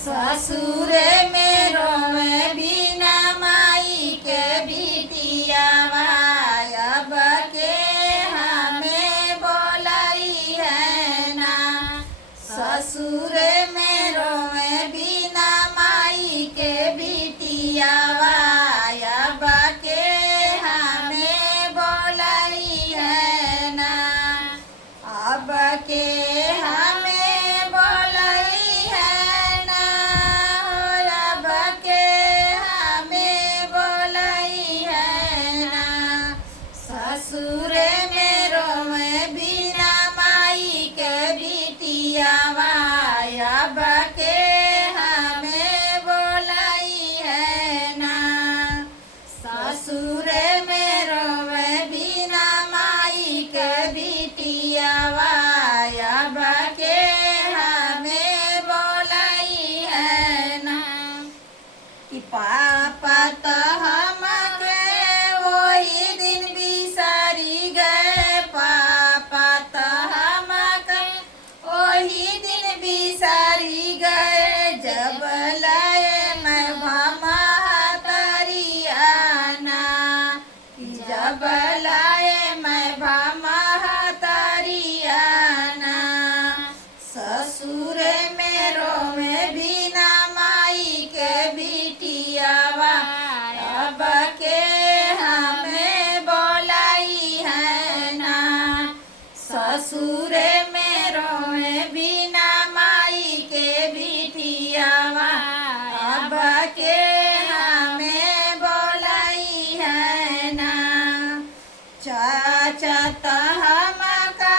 ससुरे में रोवे बिना माई के बिटियावा अब के हमें बोलाई है ना। ससुरे में रोवे बिना माई के बिटियावा अब के हमें बोलाई है ना। अब के हमें बोलाई है ना। अब के हमें बोलाई है ना। ससुरे में रोवे बिना माई के बिटियावा अब के हमें बोलाई है ना। ससुरे में रोवे बिना माई के बिटियावा अब के हमें बोलाई है ना। कि पापा तो हमके वही दिन बिसरी गए। पापा तो हमके वही दिन बिसरी गए। जब लाए मैं भमहतरियाना। जब लाए मैं भमहतरियाना। ससुरे में रोवे बिना माई के बिटियावा अब के हमें बोलाई है ना। ससुरे में रोवे बिना माई के बिटियावा अब के हमें बोलाई है ना। चाचा तो हमका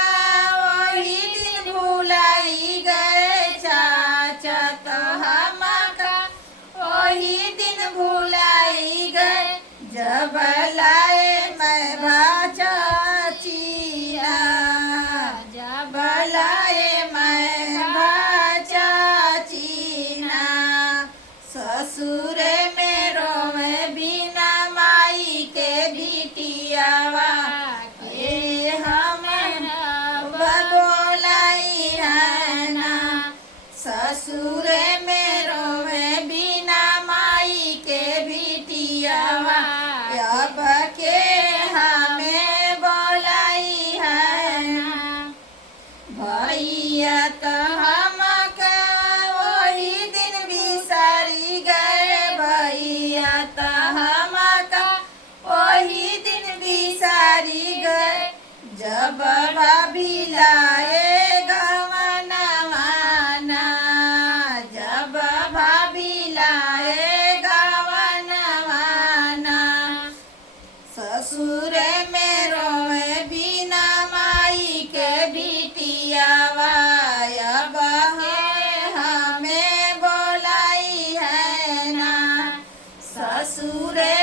वही दिन भुलाई गए। चाचा तो हमका वही दिन भुलाई गए। जब लाए मैं भाचाचीना। जब लाए मैं भाचाचीना। ससुरे में रोवे बिना माई के बिटियावा के हमें बोलाई है ना। ससुरे में रोवे बिना माई के बिटियावा अब के हमें बोलाई है ना। भैया तो हमका वही दिन बिसरी गए। भैया तो हमका वही दिन बिसरी गए। जब भाभी लाए गवनवाना। जब भाभी लाए गवनवाना। ससुरे में रोवे बिना माई के बिटियावा अब हमें बोलाई है ना। ससुरे